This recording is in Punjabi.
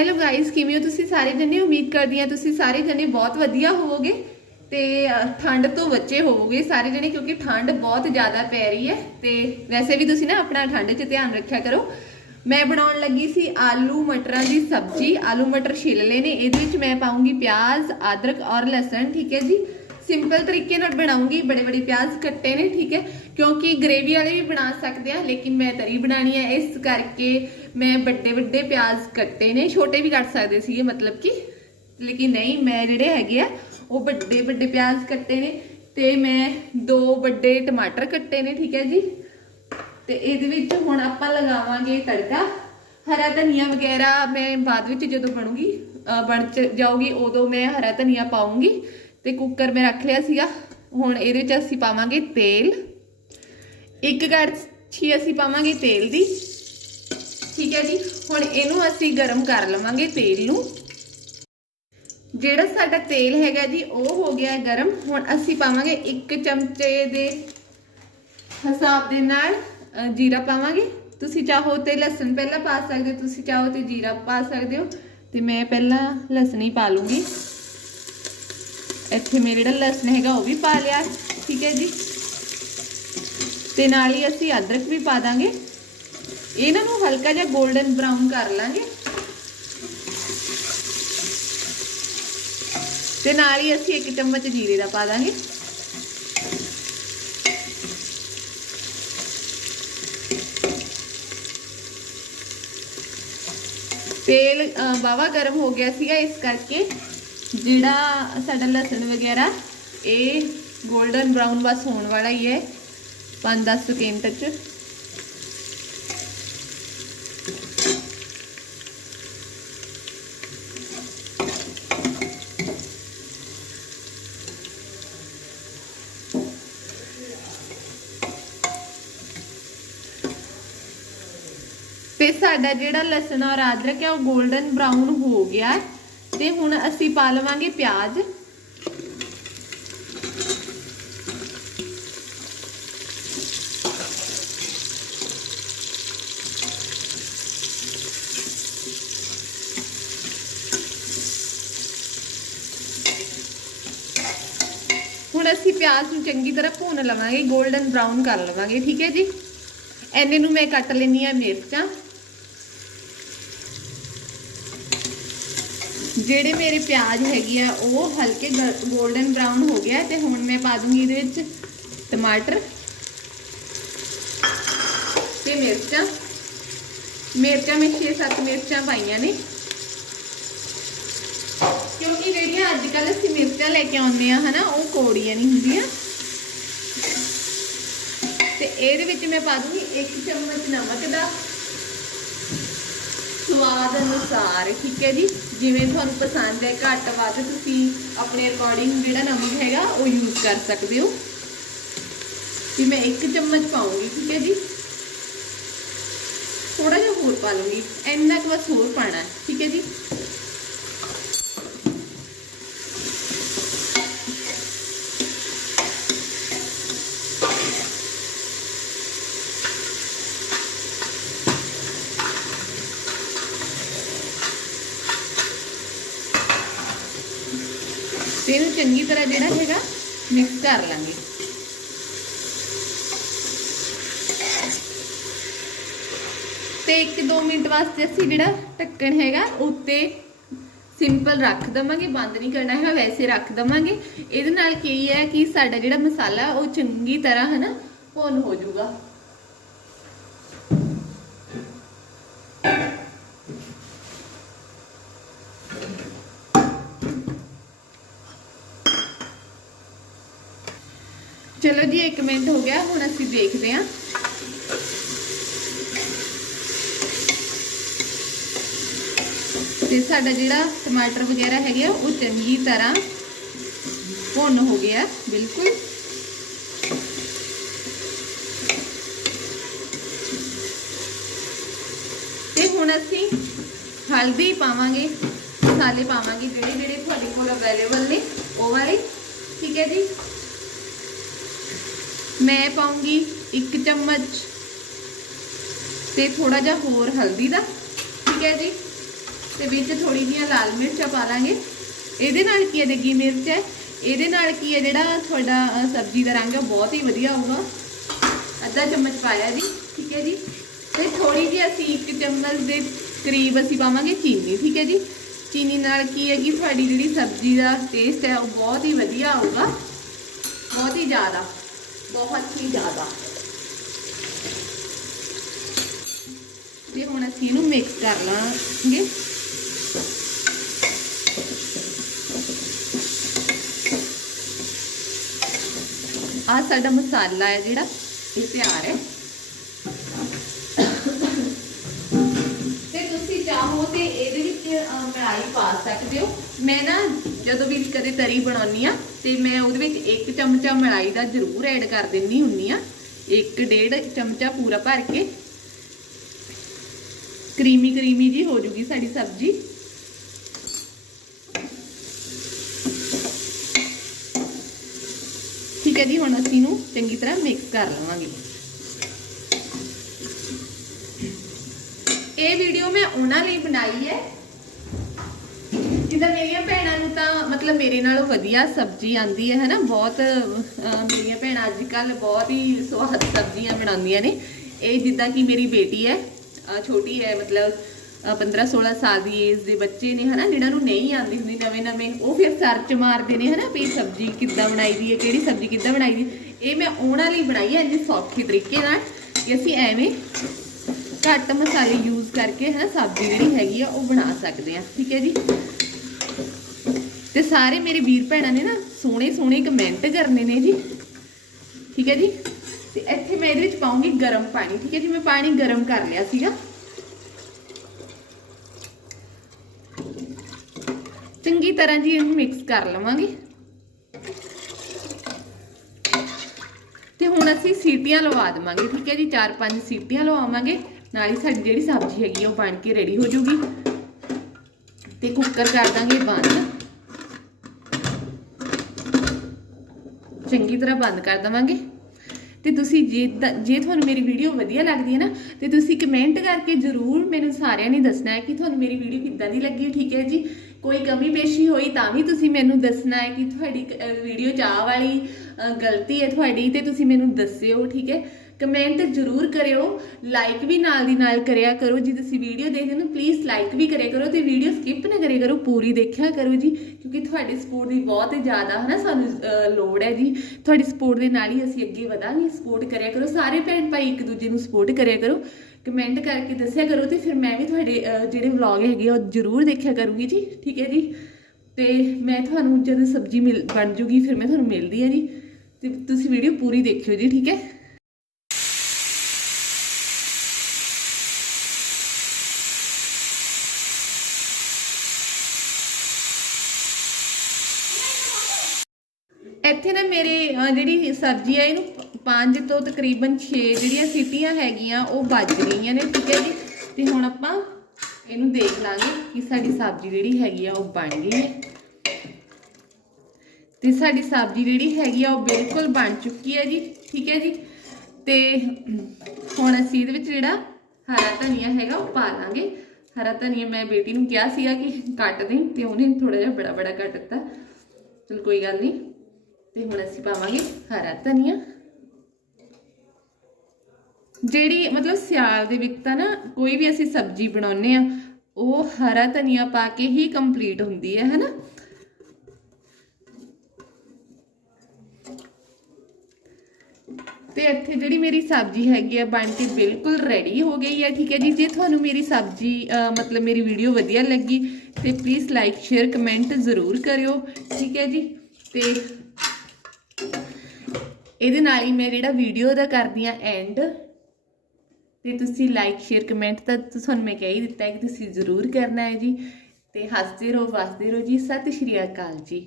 ਹੈਲੋ ਗਾਇਸ ਕਿਵੇਂ ਹੋ ਤੁਸੀਂ ਸਾਰੇ ਜਣੇ? ਉਮੀਦ ਕਰਦੀ ਹਾਂ ਤੁਸੀਂ ਸਾਰੇ ਜਣੇ ਬਹੁਤ ਵਧੀਆ ਹੋਵੋਗੇ ਤੇ ਠੰਡ ਤੋਂ ਬਚੇ ਹੋਵੋਗੇ ਸਾਰੇ ਜਣੇ ਕਿਉਂਕਿ ਠੰਡ ਬਹੁਤ ਜ਼ਿਆਦਾ ਪੈ ਰਹੀ ਹੈ ਤੇ ਵੈਸੇ ਵੀ ਤੁਸੀਂ ਨਾ ਆਪਣਾ ਠੰਡ 'ਚ ਧਿਆਨ ਰੱਖਿਆ ਕਰੋ। ਮੈਂ ਬਣਾਉਣ ਲੱਗੀ ਸੀ ਆਲੂ ਮਟਰਾਂ ਦੀ ਸਬਜ਼ੀ। ਆਲੂ ਮਟਰ ਛਿੱਲ ਲਏ ਨੇ। ਇਹਦੇ ਵਿੱਚ ਮੈਂ ਪਾਉਂਗੀ ਪਿਆਜ਼, ਅਦਰਕ ਔਰ ਲਸਣ, ਠੀਕ ਹੈ ਜੀ? ਸਿੰਪਲ ਤਰੀਕੇ ਨਾਲ ਬਣਾਉਂਗੀ। ਬੜੇ ਬੜੇ ਪਿਆਜ਼ ਕੱਟੇ ਨੇ, ਠੀਕ ਹੈ? ਕਿਉਂਕਿ ਗ੍ਰੇਵੀ ਵਾਲੇ ਵੀ ਬਣਾ ਸਕਦੇ ਆ, ਲੇਕਿਨ ਮੈਂ ਤਰੀ ਬਣਾਣੀ ਹੈ। ਇਸ ਕਰਕੇ ਮੈਂ ਵੱਡੇ ਵੱਡੇ ਪਿਆਜ਼ ਕੱਟੇ ਨੇ। ਛੋਟੇ ਵੀ ਕੱਟ ਸਕਦੇ ਸੀਗੇ, ਮਤਲਬ ਕਿ। ਲੇਕਿਨ ਨਹੀਂ, ਮੈਂ ਜਿਹੜੇ ਹੈਗੇ ਆ, ਉਹ ਵੱਡੇ ਵੱਡੇ ਪਿਆਜ਼ ਕੱਟੇ ਨੇ ਤੇ ਮੈਂ ਦੋ ਵੱਡੇ ਟਮਾਟਰ ਕੱਟੇ ਨੇ, ਠੀਕ ਹੈ ਜੀ? ਤੇ ਇਹਦੇ ਵਿੱਚ ਹੁਣ ਆਪਾਂ ਲਗਾਵਾਂਗੇ ਤੜਕਾ। ਹਰਾ ਧਨੀਆ ਵਗੈਰਾ ਮੈਂ ਬਾਅਦ ਵਿੱਚ ਜਦੋਂ ਬਣੂਗੀ ਬਣ ਚ- ਜਾਊਗੀ, ਉਦੋਂ ਮੈਂ ਹਰਾ ਧਨੀਆ ਪਾਉਂਗੀ ਤੇ ਕੁੱਕਰ ਮੈਂ ਰੱਖ ਲਿਆ ਸੀਗਾ। ਹੁਣ ਇਹਦੇ ਵਿੱਚ ਅਸੀਂ ਪਾਵਾਂਗੇ ਤੇਲ। ਇੱਕ ਕੜਛੀ ਅਸੀਂ ਪਾਵਾਂਗੇ ਤੇਲ ਦੀ। ਠੀਕ ਹੈ ਜੀ। ਹੁਣ ਇਹਨੂੰ ਅਸੀਂ ਗਰਮ ਕਰ ਲਵਾਂਗੇ ਤੇਲ ਨੂੰ। ਜਿਹੜਾ ਸਾਡਾ ਤੇਲ ਹੈਗਾ ਜੀ, ਉਹ ਹੋ ਗਿਆ ਗਰਮ। ਹੁਣ ਅਸੀਂ ਪਾਵਾਂਗੇ ਇੱਕ ਚਮਚੇ ਦੇ ਹਿਸਾਬ ਦੇ ਨਾਲ ਜੀਰਾ ਪਾਵਾਂਗੇ। ਤੁਸੀਂ ਚਾਹੋ ਤੇ ਲਸਣ ਪਹਿਲਾਂ ਪਾ ਸਕਦੇ ਹੋ, ਤੁਸੀਂ ਚਾਹੋ ਤੇ ਜੀਰਾ ਪਾ ਸਕਦੇ ਹੋ। ਤੇ ਮੈਂ ਪਹਿਲਾਂ ਲਸਣ ਹੀ ਪਾ ਲੂੰਗੀ। ਇੱਥੇ ਮੇਰੇ ਜਿਹੜਾ ਲਸਣ ਹੈਗਾ ਉਹ ਵੀ ਪਾ ਲਿਆ, ਠੀਕ ਹੈ ਜੀ। ਤੇ ਨਾਲ ਹੀ ਅਸੀਂ ਅਦਰਕ ਵੀ ਪਾ ਦਾਂਗੇ। ਇਹਨਾਂ ਨੂੰ ਹਲਕਾ ਜਿਹਾ 골ਡਨ ਬਰਾਊਨ ਕਰ ਲਾਂਗੇ। ਤੇ ਨਾਲ ਹੀ ਅਸੀਂ ਇੱਕ ਚਮਚ ਜੀਰੇ ਦਾ ਪਾ ਦਾਂਗੇ। ਤੇਲ ਬਾਵਾ ਗਰਮ ਹੋ ਗਿਆ ਸੀਗਾ ਇਸ ਕਰਕੇ ਜਿਹੜਾ ਸਾਡਾ ਲਸਣ ਵਗੈਰਾ, ਇਹ 골ਡਨ ਬਰਾਊਨ ਬਸ ਹੋਣ ਵਾਲਾ ਹੀ ਹੈ 5-10 ਸਕਿੰਟ ਚ। ਤੇ ਸਾਡਾ ਜਿਹੜਾ ਲਸਣ ਔਰ ਅਦਰਕ ਹੈ, ਉਹ 골ਡਨ ਬਰਾਊਨ ਹੋ ਗਿਆ। ਤੇ ਹੁਣ ਅਸੀਂ ਪਾ ਲਵਾਂਗੇ ਪਿਆਜ਼। ਹੁਣ ਅਸੀਂ ਪਿਆਜ਼ ਨੂੰ ਚੰਗੀ ਤਰ੍ਹਾਂ ਭੁੰਨ ਲਵਾਂਗੇ 골ਡਨ ਬਰਾਊਨ ਕਰ ਲਵਾਂਗੇ, ਠੀਕ ਹੈ ਜੀ? ਐਨੇ ਨੂੰ ਮੈਂ ਕੱਟ ਲੈਣੀ ਆ ਮਿਰਚਾਂ। ਜਿਹੜੇ ਮੇਰੇ ਪਿਆਜ਼ ਹੈਗੇ ਆ, ਉਹ ਹਲਕੇ 골ਡਨ ਬਰਾਊਨ ਹੋ ਗਿਆ ਤੇ ਹੁਣ ਮੈਂ ਪਾ ਦੂੰਗੀ ਇਹਦੇ ਵਿੱਚ ਟਮਾਟਰ ਤੇ ਮਿਰਚਾਂ। ਮਿਰਚਾਂ ਮੈਂ 6-7 ਮਿਰਚਾਂ ਪਾਈਆਂ ਨੇ। ਕਿਉਂਕਿ ਜਿਹੜੀਆਂ ਅੱਜ ਕੱਲ ਅਸੀਂ ਮਿਰਚਾਂ ਲੈ ਕੇ ਆਉਂਦੇ ਆ ਹਨਾ, ਉਹ ਕੋੜੀਆਂ ਨਹੀਂ ਹੁੰਦੀਆਂ। ਤੇ ਇਹਦੇ ਵਿੱਚ ਮੈਂ ਪਾ ਦੂੰਗੀ 1 ਚਮਚ ਨਮਕ ਦਾ ਸਵਾਦ ਅਨੁਸਾਰ, ਠੀਕ ਹੈ ਜੀ? ਜਿਵੇਂ ਤੁਹਾਨੂੰ ਪਸੰਦ ਹੈ ਘੱਟ ਵੱਧ, ਤੁਸੀਂ ਆਪਣੇ ਅਕੋਰਡਿੰਗ ਜਿਹੜਾ ਨਮਕ ਹੈਗਾ, ਉਹ ਯੂਜ਼ ਕਰ ਸਕਦੇ ਹੋ। ਕਿ ਮੈਂ ਇੱਕ ਚਮਚ ਪਾਉਂਗੀ, ਠੀਕ ਹੈ ਜੀ? ਥੋੜਾ ਜਿਹਾ ਹੋਰ ਪਾ ਲੂੰਗੀ। ਇੰਨਾ ਕੁ ਬਸ ਹੋਰ ਪਾਣਾ ਠੀਕ ਹੈ ਜੀ? ਤੇ ਇਹਨੂੰ ਚੰਗੀ ਤਰ੍ਹਾਂ ਜਿਹੜਾ ਹੈਗਾ ਮਿਕਸ ਕਰ ਲਾਂਗੇ। ਤੇ 1-2 ਮਿੰਟ ਵਾਸਤੇ ਅਸੀਂ ਜਿਹੜਾ ਢੱਕਣ ਹੈਗਾ, ਉੱਤੇ ਸਿੰਪਲ ਰੱਖ ਦਵਾਂਗੇ, ਬੰਦ ਨਹੀਂ ਕਰਨਾ ਹੈ ਵੈਸੇ ਰੱਖ ਦਵਾਂਗੇ। ਇਹਦੇ ਨਾਲ ਕੀ ਹੈ ਕਿ ਸਾਡਾ ਜਿਹੜਾ ਮਸਾਲਾ, ਉਹ ਚੰਗੀ ਤਰ੍ਹਾਂ ਹਨਾ, ਭੁੰਨ ਹੋ ਜਾਊਗਾ। ਚਲੋ ਜੀ 1 ਮਿੰਟ ਹੋ ਗਿਆ, ਹੁਣ ਅਸੀਂ ਦੇਖਦੇ ਹਾਂ। ਤੇ ਸਾਡਾ ਜਿਹੜਾ ਟਮਾਟਰ ਵਗੈਰਾ ਹੈਗੇ ਆ, ਉਹ ਚੰਗੀ ਤਰ੍ਹਾਂ ਭੁੰਨ ਹੋ ਗਿਆ ਬਿਲਕੁਲ। ਤੇ ਹੁਣ ਅਸੀਂ ਹਲਦੀ ਪਾਵਾਂਗੇ, ਮਸਾਲੇ ਪਾਵਾਂਗੇ, ਜਿਹੜੇ ਜਿਹੜੇ ਤੁਹਾਡੇ ਕੋਲ ਅਵੇਲੇਬਲ ਨੇ, ਉਹ ਵਾਲੇ। ਠੀਕ ਹੈ ਜੀ? ਮੈਂ ਪਾਉਂਗੀ 1 ਚਮਚ ਤੇ ਥੋੜਾ ਜਿਹਾ ਹੋਰ ਹਲਦੀ ਦਾ, ਠੀਕ ਹੈ ਜੀ? ਤੇ ਵਿੱਚ ਥੋੜੀ ਜੀਆਂ ਲਾਲ ਮਿਰਚਾਂ ਪਾ ਲਾਂਗੇ। ਇਹਦੇ ਨਾਲ ਕੀ ਹੈ? ਡੱਗੀ ਮਿਰਚ ਹੈ। ਇਹਦੇ ਨਾਲ ਕੀ ਹੈ? ਜਿਹੜਾ ਤੁਹਾਡਾ ਸਬਜ਼ੀ ਦਾ ਰੰਗ ਹੈ, ਬਹੁਤ ਹੀ ਵਧੀਆ ਆਊਗਾ। ਅੱਧਾ ਚਮਚ ਪਾਇਆ ਜੀ, ਠੀਕ ਹੈ ਜੀ? ਤੇ ਥੋੜੀ ਜਿਹੀ ਅਸੀਂ ਇੱਕ ਚਮਚ ਦੇ ਕਰੀਬ ਅਸੀਂ ਪਾਵਾਂਗੇ ਚੀਨੀ, ਠੀਕ ਹੈ ਜੀ? ਚੀਨੀ ਨਾਲ ਕੀ ਹੈ ਕਿ ਤੁਹਾਡੀ ਜਿਹੜੀ ਸਬਜ਼ੀ ਦਾ ਟੇਸਟ ਹੈ, ਉਹ ਬਹੁਤ ਹੀ ਵਧੀਆ ਆਊਗਾ। ਬਹੁਤ ਹੀ ਜ਼ਿਆਦਾ। ਬਹੁਤ ਹੀ ਜ਼ਿਆਦਾ। ਤੇ ਹੁਣ ਅਸੀਂ ਇਹਨੂੰ ਮਿਕਸ ਕਰ ਲਾਂਗੇ। ਆ ਸਾਡਾ ਮਸਾਲਾ ਹੈ ਜਿਹੜਾ, ਇਹ ਤਿਆਰ ਹੈ। ਪਾ ਸਕਦੇ ਹੋ। ਮੈਂ ਨਾ ਜਦੋਂ ਵੀ ਕਦੇ ਤਰੀ ਬਣਾਉਣੀ ਆ, ਤੇ ਮੈਂ ਉਹਦੇ ਵਿੱਚ ਇੱਕ ਚਮਚਾ ਮਲਾਈ ਦਾ ਜ਼ਰੂਰ ਐਡ ਕਰ ਦਿੰਨੀ ਹੁੰਨੀ ਆ। ਇੱਕ ਡੇਢ ਚਮਚਾ ਪੂਰਾ ਭਰ ਕੇ। ਕਰੀਮੀ ਕਰੀਮੀ ਜੀ ਹੋ ਜੂਗੀ ਸਾਡੀ ਸਬਜ਼ੀ। ਠੀਕ ਹੈ ਜੀ, ਹੁਣ ਅਸੀਂ ਇਹਨੂੰ ਚੰਗੀ ਤਰ੍ਹਾਂ ਮਿਕਸ ਕਰ ਲਵਾਂਗੇ। ਇਹ ਵੀਡੀਓ ਮੈਂ ਉਹਨਾਂ ਲਈ ਬਣਾਈ ਹੈ ਜਿੱਦਾਂ ਮੇਰੀਆਂ ਭੈਣਾਂ ਨੂੰ ਤਾਂ ਮਤਲਬ ਮੇਰੇ ਨਾਲੋਂ ਵਧੀਆ ਸਬਜ਼ੀ ਆਂਦੀ ਹੈ ਹਨਾ? ਬਹੁਤ ਅਹ, ਮੇਰੀਆਂ ਭੈਣਾਂ ਅੱਜ ਕੱਲ ਬਹੁਤ ਹੀ ਸਵਾਦ ਸਬਜ਼ੀਆਂ ਬਣਾਉਂਦੀਆਂ ਨੇ। ਇਹ ਜਿੱਦਾਂ ਕਿ ਮੇਰੀ ਬੇਟੀ ਹੈ ਅਹ, ਛੋਟੀ ਹੈ ਮਤਲਬ 15 16 ਸਾਲ ਦੀ ਏਜ ਦੇ ਬੱਚੇ ਨੇ ਹਨਾ? ਜਿਨ੍ਹਾਂ ਨੂੰ ਨਹੀਂ ਆਉਂਦੀ ਹੁੰਦੀ ਨਵੇਂ ਨਵੇਂ ਉਹ ਫਿਰ ਸਰਚ ਮਾਰਦੇ ਨੇ ਹਨਾ ਵੀ ਸਬਜ਼ੀ ਕਿੱਦਾਂ ਬਣਾਈ ਦੀ ਹੈ ਕਿਹੜੀ ਸਬਜ਼ੀ ਕਿੱਦਾਂ ਬਣਾਈ ਦੀ ਇਹ ਮੈਂ ਉਹਨਾਂ ਲਈ ਬਣਾਈ ਹੈ ਜੀ ਸੌਖੇ ਤਰੀਕੇ ਨਾਲ ਕਿ ਅਸੀਂ ਐਵੇਂ ਘੱਟ ਮਸਾਲੇ ਯੂਜ਼ ਕਰਕੇ ਹੈ ਸਬਜ਼ੀ ਜਿਹੜੀ ਹੈਗੀ ਆ ਉਹ ਬਣਾ ਸਕਦੇ ਆ ਠੀਕ ਹੈ ਜੀ? ਤੇ ਸਾਰੇ ਮੇਰੇ ਵੀਰ ਭੈਣਾਂ ਨੇ ਨਾ ਸੋਹਣੇ ਸੋਹਣੇ ਕਮੈਂਟ ਕਰਨੇ ਨੇ ਜੀ। ਠੀਕ ਹੈ ਜੀ? ਤੇ ਇੱਥੇ ਮੈਂ ਇਹਦੇ ਵਿੱਚ ਪਾਉਂਗੀ ਗਰਮ ਪਾਣੀ। ਠੀਕ ਹੈ ਜੀ? ਮੈਂ ਪਾਣੀ ਗਰਮ ਕਰ ਲਿਆ ਸੀਗਾ। ਚੰਗੀ ਤਰ੍ਹਾਂ ਜੀ ਇਹਨੂੰ ਮਿਕਸ ਕਰ ਲਵਾਂਗੇ। ਤੇ ਹੁਣ ਅਸੀਂ ਸੀਟੀਆਂ ਲਵਾ ਦੇਵਾਂਗੇ। ਠੀਕ ਹੈ ਜੀ? ਚਾਰ ਪੰਜ ਸੀਟੀਆਂ ਲਵਾਵਾਂਗੇ। ਨਾਲ ਹੀ ਸਾਡੀ ਜਿਹੜੀ ਸਬਜ਼ੀ ਹੈਗੀ ਆ, ਉਹ ਬਣ ਕੇ ਰੈਡੀ ਹੋ ਜੂਗੀ। ਤੇ ਕੁੱਕਰ ਕਰ ਦਾਂਗੇ ਬੰਦ। ਚੰਗੀ ਤਰ੍ਹਾਂ ਬੰਦ ਕਰ ਦਵਾਂਗੇ। ਤੇ ਤੁਸੀਂ ਜੇ ਜੇ ਤੁਹਾਨੂੰ ਮੇਰੀ ਵੀਡੀਓ ਵਧੀਆ ਲੱਗਦੀ ਹੈ ਨਾ, ਤੇ ਤੁਸੀਂ ਕਮੈਂਟ ਕਰਕੇ ਜਰੂਰ ਮੈਨੂੰ ਸਾਰਿਆਂ ਨੇ ਦੱਸਣਾ ਹੈ ਕਿ ਤੁਹਾਨੂੰ ਮੇਰੀ ਵੀਡੀਓ ਕਿੱਦਾਂ ਦੀ ਲੱਗੀ ਠੀਕ ਹੈ ਜੀ? ਕੋਈ ਕਮੀ ਪੇਸ਼ੀ ਹੋਈ ਤਾਂ ਵੀ ਤੁਸੀਂ ਮੈਨੂੰ ਦੱਸਣਾ ਹੈ ਕਿ ਤੁਹਾਡੀ ਵੀਡੀਓ ਚਾਹ ਵਾਲੀ ਗਲਤੀ ਹੈ ਤੁਹਾਡੀ, ਤੇ ਤੁਸੀਂ ਮੈਨੂੰ ਦੱਸਿਓ, ਠੀਕ ਹੈ? ਕਮੈਂਟ ਜਰੂਰ ਕਰਿਓ ਲਾਈਕ ਵੀ ਨਾਲ ਦੀ ਨਾਲ ਕਰਿਆ ਕਰੋ ਜੀ। ਤੁਸੀਂ ਵੀਡੀਓ ਦੇਖਦੇ ਹੋ ਪਲੀਜ਼ ਲਾਈਕ ਵੀ ਕਰਿਆ ਕਰੋ ਤੇ ਵੀਡੀਓ ਸਕਿਪ ਨਾ ਕਰਿਆ ਕਰੋ ਪੂਰੀ ਦੇਖਿਆ ਕਰੋ ਜੀ। ਕਿਉਂਕਿ ਤੁਹਾਡੀ ਸਪੋਰਟ ਦੀ ਬਹੁਤ ਹੀ ਜ਼ਿਆਦਾ ਹਨਾ ਸਾਨੂੰ ਲੋੜ ਹੈ ਜੀ। ਤੁਹਾਡੀ ਸਪੋਰਟ ਦੇ ਨਾਲ ਹੀ ਅਸੀਂ ਅੱਗੇ ਵਧਾਂਗੇ ਸਪੋਰਟ ਕਰਿਆ ਕਰੋ। ਸਾਰੇ ਭੈਣ ਭਾਈ ਇੱਕ ਦੂਜੇ ਨੂੰ ਸਪੋਰਟ ਕਰਿਆ ਕਰੋ। ਕਮੈਂਟ ਕਰਕੇ ਦੱਸਿਆ ਕਰੋ ਤੇ ਫਿਰ ਮੈਂ ਵੀ ਤੁਹਾਡੇ ਜਿਹੜੇ ਵਲੌਗ ਹੈਗੇ ਆ, ਉਹ ਜ਼ਰੂਰ ਦੇਖਿਆ ਕਰੂੰਗੀ ਜੀ। ਠੀਕ ਹੈ ਜੀ? ਤੇ ਮੈਂ ਤੁਹਾਨੂੰ ਜਦੋਂ ਸਬਜ਼ੀ ਮਿਲ ਬਣ ਜੂਗੀ ਫਿਰ ਮੈਂ ਤੁਹਾਨੂੰ ਮਿਲਦੀ ਹਾਂ ਜੀ। ਤੇ ਤੁਸੀਂ ਵੀਡੀਓ ਪੂਰੀ ਦੇਖਿਓ ਜੀ ਠੀਕ ਹੈ? ਇੱਥੇ ਨਾ ਜਿਹੜੀ ਸਬਜ਼ੀ ਹੈ ਇਹਨੂੰ ਪੰਜ ਤੋਂ ਤਕਰੀਬਨ 6 ਜਿਹੜੀਆਂ ਸੀਟੀਆਂ ਹੈਗੀਆਂ, ਉਹ ਵੱਜ ਰਹੀਆਂ ਨੇ, ਠੀਕ ਹੈ ਜੀ? ਤੇ ਹੁਣ ਆਪਾਂ ਇਹਨੂੰ ਦੇਖ ਲਾਂਗੇ ਕਿ ਸਾਡੀ ਸਬਜ਼ੀ ਜਿਹੜੀ ਹੈਗੀ ਆ, ਉਹ ਬਣ ਗਈ ਹੈ। ਤੇ ਸਾਡੀ ਸਬਜ਼ੀ ਜਿਹੜੀ ਹੈਗੀ ਆ, ਉਹ ਬਿਲਕੁਲ ਬਣ ਚੁੱਕੀ ਹੈ ਜੀ, ਠੀਕ ਹੈ ਜੀ? ਤੇ, ਹੁਣ ਅਸੀਂ ਇਹਦੇ ਵਿੱਚ ਜਿਹੜਾ ਹਰਾ ਧਨੀਆ ਹੈਗਾ, ਉਹ ਪਾ ਲਾਂਗੇ। ਹਰਾ ਧਨੀਆ ਮੈਂ ਬੇਟੀ ਨੂੰ ਕਿਹਾ ਸੀਗਾ ਕਿ ਕੱਟ ਦੇ ਤੇ ਉਹਨੇ ਥੋੜਾ ਜਿਹਾ ਬੜਾ ਬੜਾ ਕੱਟ ਦਿੱਤਾ। ਚਲ, ਕੋਈ ਗੱਲ ਨਹੀਂ ਤੇ ਹੁਣ ਅਸੀਂ ਪਾਵਾਂਗੇ ਹਰਾ ਧਨੀਆ। ਜਿਹੜੀ ਮਤਲਬ ਸਿਆਲ ਦੇ ਵਿੱਚ ਤਾਂ ਨਾ ਕੋਈ ਵੀ ਅਸੀਂ ਸਬਜ਼ੀ ਬਣਾਉਨੇ ਆ ਉਹ ਹਰਾ ਧਨੀਆ ਪਾ ਕੇ ਹੀ ਕੰਪਲੀਟ ਹੁੰਦੀ ਹੈ, ਹੈਨਾ? ਤੇ ਇੱਥੇ ਜਿਹੜੀ ਮੇਰੀ ਸਬਜ਼ੀ ਹੈਗੀ ਆ, ਬਣ ਕੇ ਬਿਲਕੁਲ ਰੈਡੀ ਹੋ ਗਈ ਹੈ, ਠੀਕ ਹੈ ਜੀ? ਜੇ ਤੁਹਾਨੂੰ ਮੇਰੀ ਸਬਜ਼ੀ ਮਤਲਬ ਮੇਰੀ ਵੀਡੀਓ ਵਧੀਆ ਲੱਗੀ, ਤੇ ਪਲੀਜ਼ ਲਾਈਕ ਸ਼ੇਅਰ ਕਮੈਂਟ ਜ਼ਰੂਰ ਕਰਿਓ, ਠੀਕ ਹੈ ਜੀ? ਤੇ ਇਹਦੇ ਨਾਲ ਹੀ ਮੈਂ ਜਿਹੜਾ ਵੀਡੀਓ ਦਾ ਕਰਦੀ ਆ ਐਂਡ ਤੇ ਤੁਸੀਂ ਲਾਈਕ ਸ਼ੇਅਰ ਕਮੈਂਟ ਤਾਂ ਤੁਹਾਨੂੰ ਮੈਂ ਕਹਿ ਹੀ ਦਿੱਤਾ ਹੈ ਕਿ ਤੁਸੀਂ ਜ਼ਰੂਰ ਕਰਨਾ ਹੈ ਜੀ, ਤੇ ਹੱਸਦੇ ਰਹੋ, ਵਸਦੇ ਰਹੋ ਜੀ। ਸਤਿ ਸ਼੍ਰੀ ਅਕਾਲ ਜੀ।